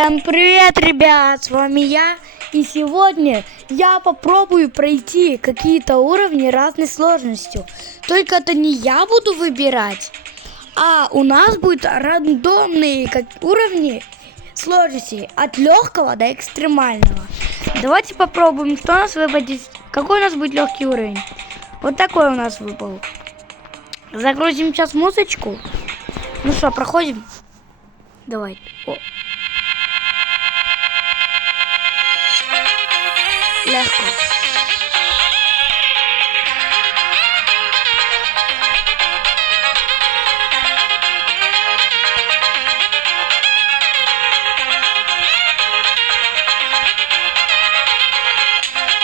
Всем привет, ребят! С вами я. И сегодня я попробую пройти какие-то уровни разной сложностью. Только это не я буду выбирать, а у нас будут рандомные уровни сложности от легкого до экстремального. Давайте попробуем, что у нас выпадет. Какой у нас будет легкий уровень? Вот такой у нас выпал. Загрузим сейчас музычку. Ну что, проходим? Давай. О. Легко.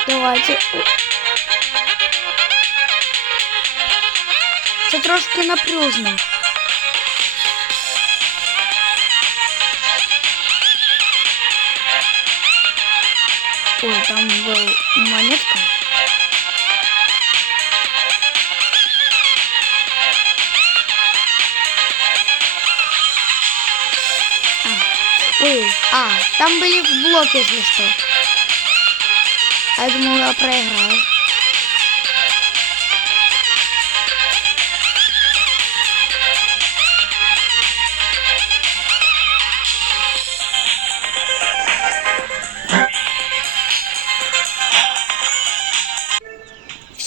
Давайте. Це трошки напружно. Ой, там был монетка. А, ой, а, там были блоки, если что. А я думал, я проиграл.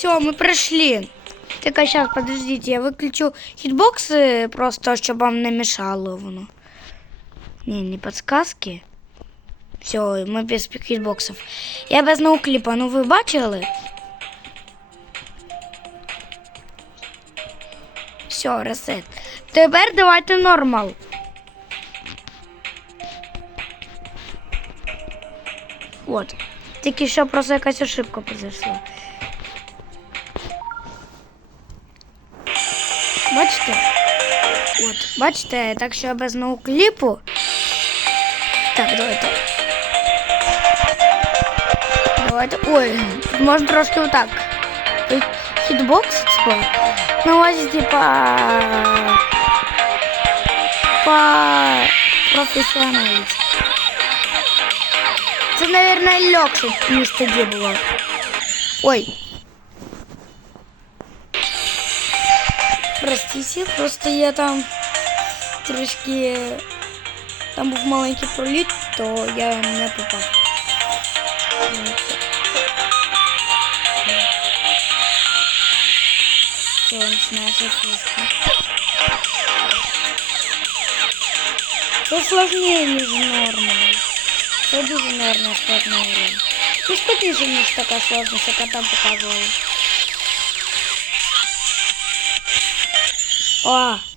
Все, мы прошли. Только сейчас, подождите, я выключу хитбоксы просто, чтобы вам не мешало воно. Не, не подсказки. Все, ми без хітбоксів. Я без ноукліпа, ну ви бачили? Все, ресет. Тепер давайте нормал. От. Тільки що просто якась ошибка произошла. бачите, так що без ноукліпу. Так, давайте. Давайте. Ой, можна трошки отак. Тут Хітбокс, типа. Ну, ось, типа. По професіоналіті. Це, наверное, легше, ніж тоді було. Ой. Простите, просто я там трошки там був маленький проліт, то я не попав. Все, починається фішка. Це сложніше, ніж норма. Це дуже норма складна гра. Ну, складніше, ніж така сложність, яка там показувала. О!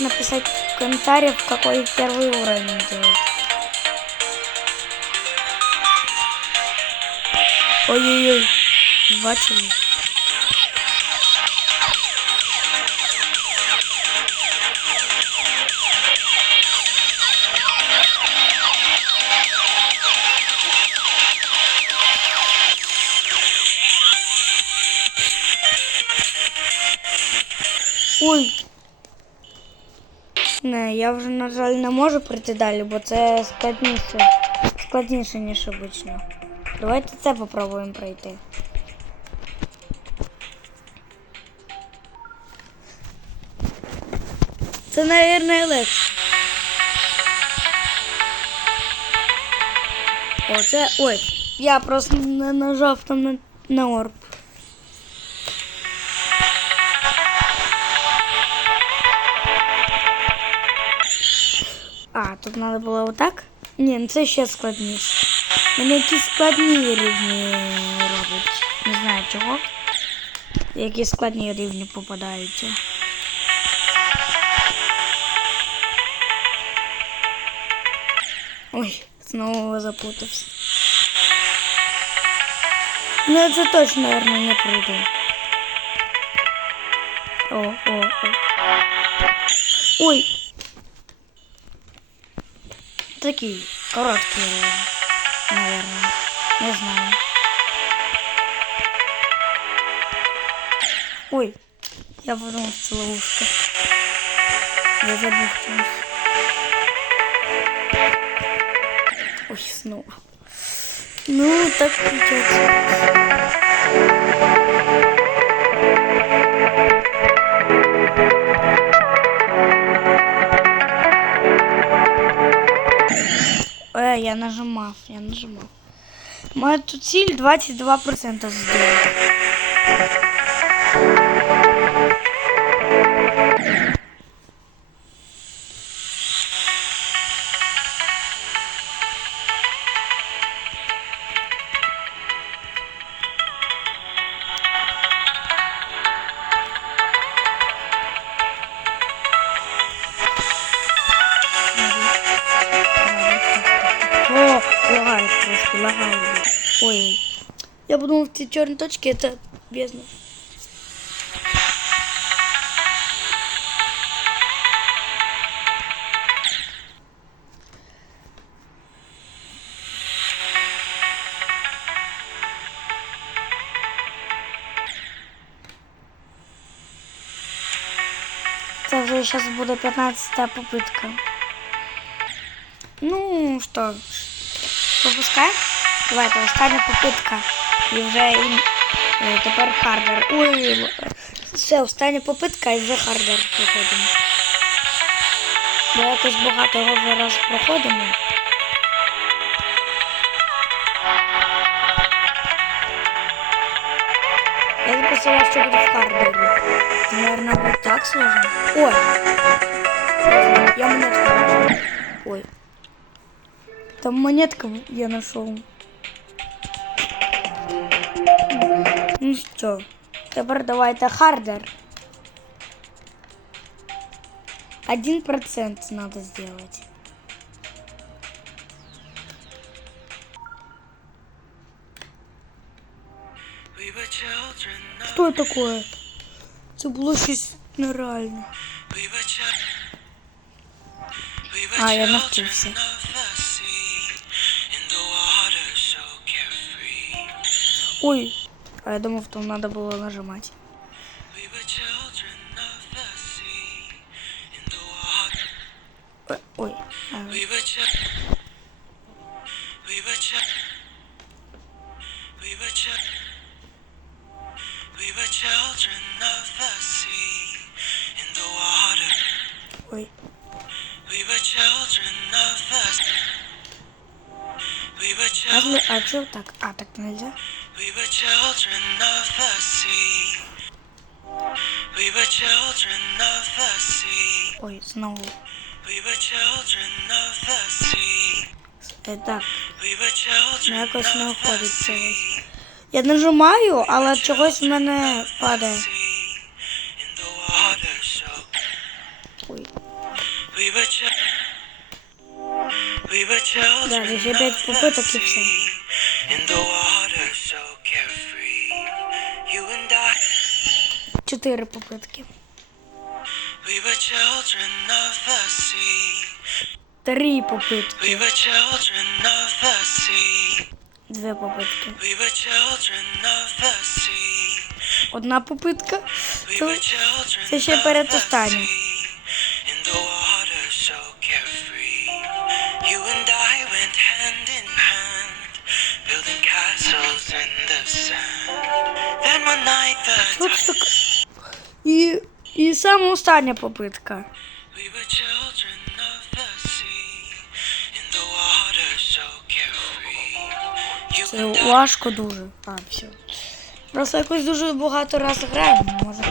Можно писать в комментариях, какой первый уровень делать. Ой-ой-ой, бачили? Ой. Я вже, на жаль, не можу прийти далі, бо це складніше. Складніше, ніж обично. Давайте це попробуємо пройти. Це, мабуть, легше. О, це... Ой, я просто не нажав там на, на орб. Тут треба було отак? Ні, ну це ще складніше. Мене якісь складні рівні робить. Не знаю чого. Які складні рівні попадаються. Ой, знову запутався. Ну, це точно, наверное, не пройду. О, о, о. Ой, Такие короткие, наверное. Не знаю. Ой, Я подумав, це ловушка. Я забув чомусь. Ой, знову. Ну, так придется. Нажимав, я тут ціль 22% сделать. лагаю. Ой. Я подумал, эти черные точки это бездна. Это уже сейчас будет 15 попытка. Ну что ж. Пропускаємо? Давайте, остання попитка. І вже і, е, тепер хардер. Ой, все, остання попитка і вже хардер проходимо. Бо якось багато вже раз проходимо. Я записала, що буде в хардері. Наверное, буде так сложно. Ой! Я монетку. нашел. Ой. Там монетка я нашел. Ну що, тепер давайте хардер. Один процент надо сделать. Of, Що таке? Це було щось нереальне. А, я навчився. Ой, а я думал, там надо было нажимать. Ой. Ой. А, а что так? А, так нельзя? We were children of the sea We were children of the sea Ой, знову. We were children of the sea Е, так, We were children Ну, якось не виходить це. Я нажимаю, але чогось в мене падає. Ой. We were children We were children Чотири попитки. Три попитки. Дві попитки. Одна попитка. Це ще of перед the І, і саме остання попитка. Це важко дуже. А, все. Просто якось дуже багато раз граємо, може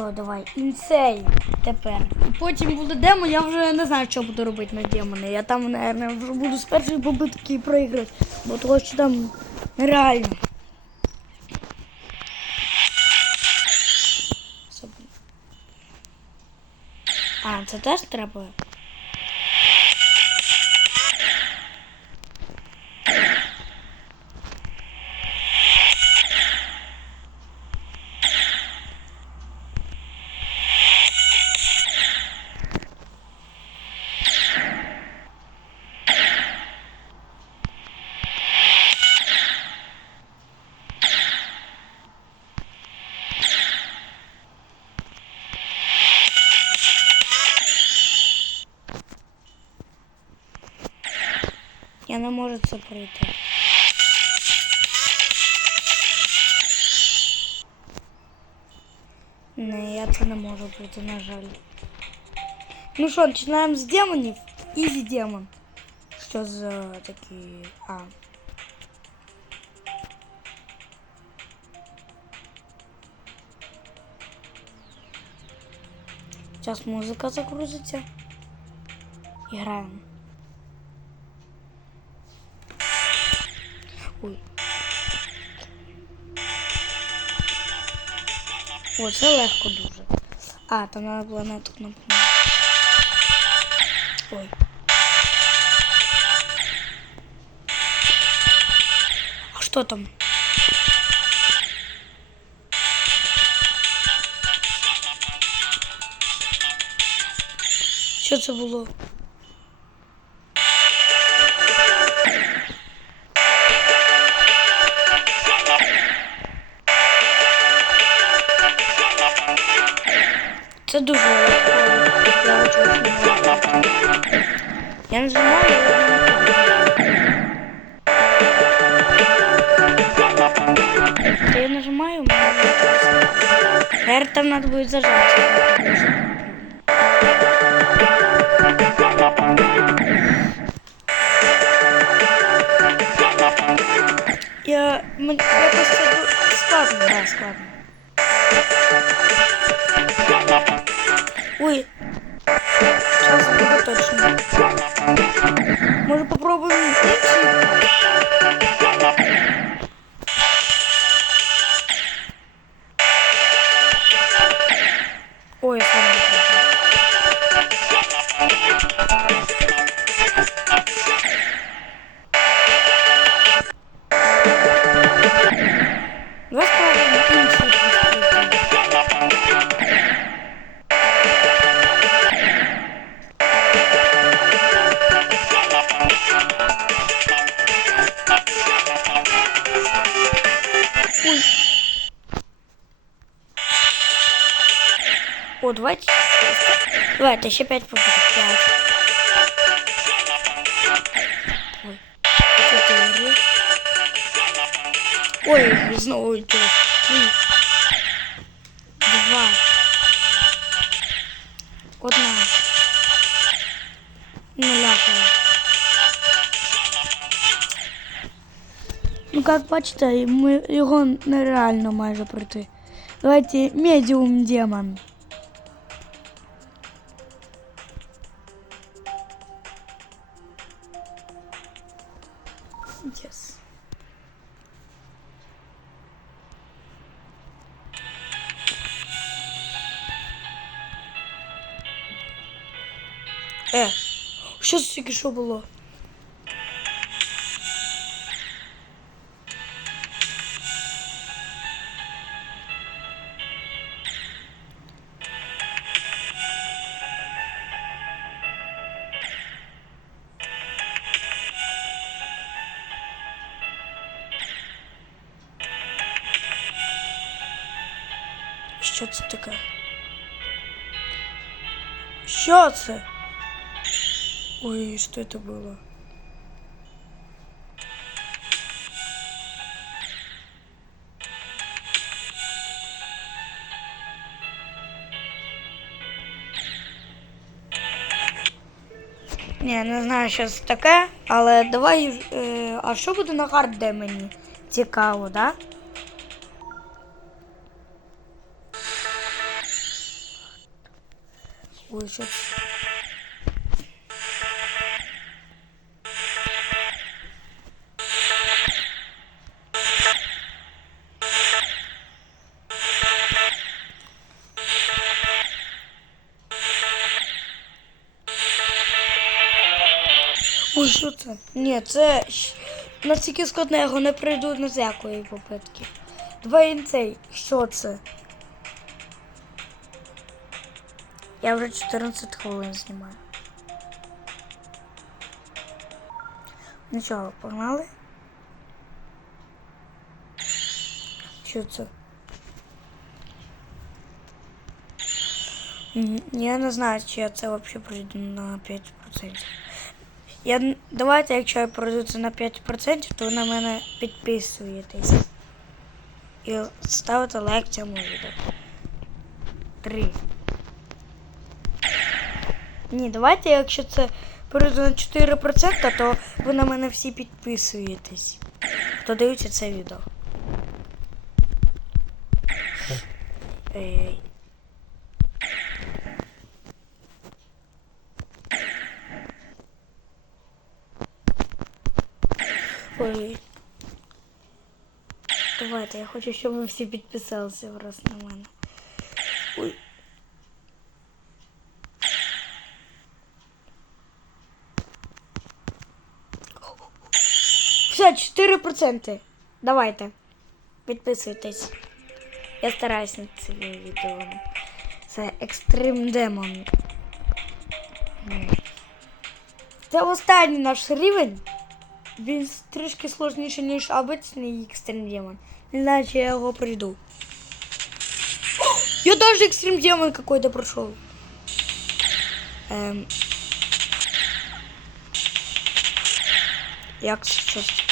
все, давай. Інсей тепер. І потім буде демо, я вже не знаю, що буду робити на демони. Я там, мабуть, вже буду з першої попитки проіграти, бо того, що там нереально. А, це теж треба? Я не можу це пройти. Не, я це не можу пройти, на жаль. Ну що, починаємо з демонів. Ізі демон. Що за такі. А. Сейчас музыка загрузится. Играем. Ой. О, це легко дуже. А, там треба було на ту кнопку. Ой. А що там? Що це було? Я не знаю, я нажимаю, Наверное, там надо будет зажать. Я, це ду- складно, да, складно. Ой, сейчас буде точно. Може попробуємо інший? Ой, я сам Давайте ще пять попыток. Пять. Ой. Знову йде. Три. Два. Одна. Нуляка. Ну, як бачите, ми його нереально майже пройти. Давайте медіум демон. Yes. Е, що це тільки що це таке? Що це? Ой, что это было? Ні, не знаю, що це таке, але давай. Е, а що буде на харддемені? Цікаво, да? Це? Ой, що це? Ні, це настільки складно, я його не пройду на з якої попитки. Давай цей, що це? Я вже 14 хвилин знімаю. Нічого, погнали? Що це? Я не знаю, чи я це взагалі пройду на 5%. Я, давайте, якщо я пройду це на 5%, то ви на мене підписуєтесь. І ставите лайк цьому відео. Три. Ні, давайте, якщо це пройду на 4%, то ви на мене всі підписуєтесь. Хто дивиться це відео. Ей. Ой. Давайте, я хочу, щоб ви всі підписалися раз на мене. Ой. Все, 4%. Давайте. Підписуйтесь. Я стараюсь над цим відео. Це екстрим демон. Це останній наш рівень. Він трішки сложніший, ніж обичний екстрим демон. Чи я його прийду. Я даже экстрим демон какой-то прошел. Эм. Як сейчас?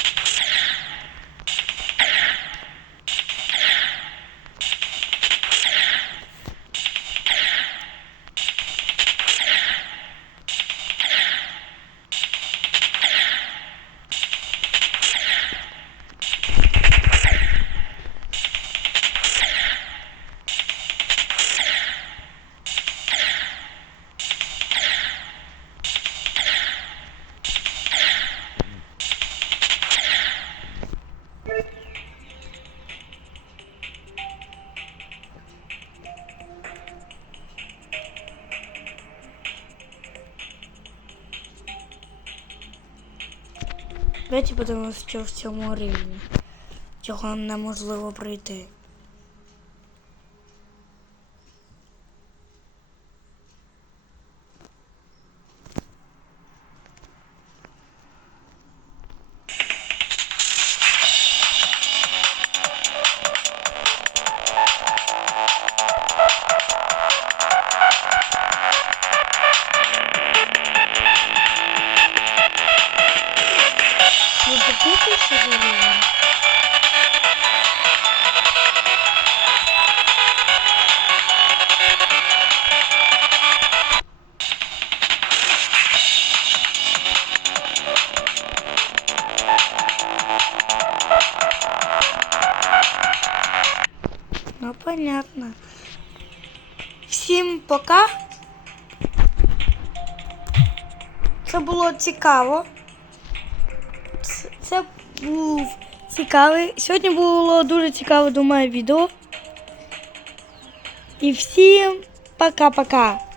Давайте подивимося, що в цьому рівні. Чого неможливо пройти. Понятно. Всім пока. Це було цікаво. Це- був цікавий. Сьогодні було дуже цікаве, думаю, відео. І всім пока-пока.